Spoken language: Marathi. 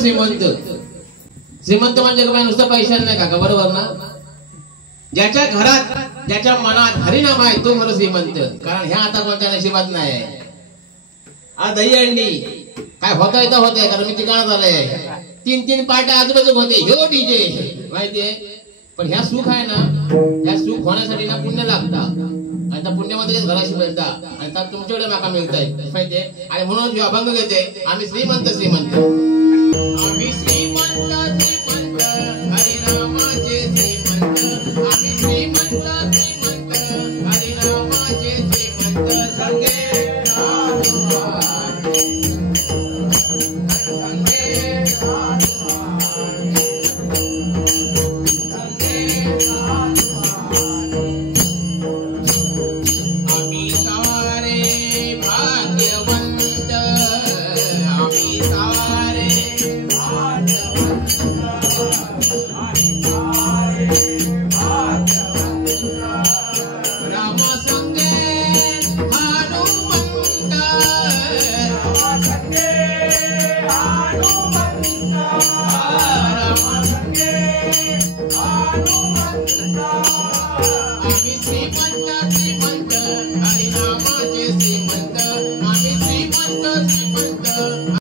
श्रीमंत श्रीमंत श्रीमंत म्हणजे काय नुसतं पैशाने नाही का बरोबर ना? ज्याच्या घरात ज्याच्या मनात हरिनाम आहे तो खरं श्रीमंत. कारण ह्या आता कोणत्या नशिबात नाही आहे. आज दहीहंडी काय होता येतं होत आहे कारण मी ठिकाणात आलंय. 3-3 पार्ट्या आजूबाजू होते ह्यो डीजे माहितीये. पण ह्या सुख आहे ना ह्या सुख होण्यासाठी ना पुण्य लागतं आणि त्या पुण्यामध्ये घराशी मिळतात आणि त्यात तुमच्याकडे माका मिळताय माहितीये. आणि म्हणून जो अभंग घेते आम्ही श्रीमंत श्रीमंत आम्ही श्रीमंत श्रीमंत हरिनामाचे श्रीमंत आम्ही श्रीमंत श्रीमंत हरिनामाचे श्रीमंत संगे Happy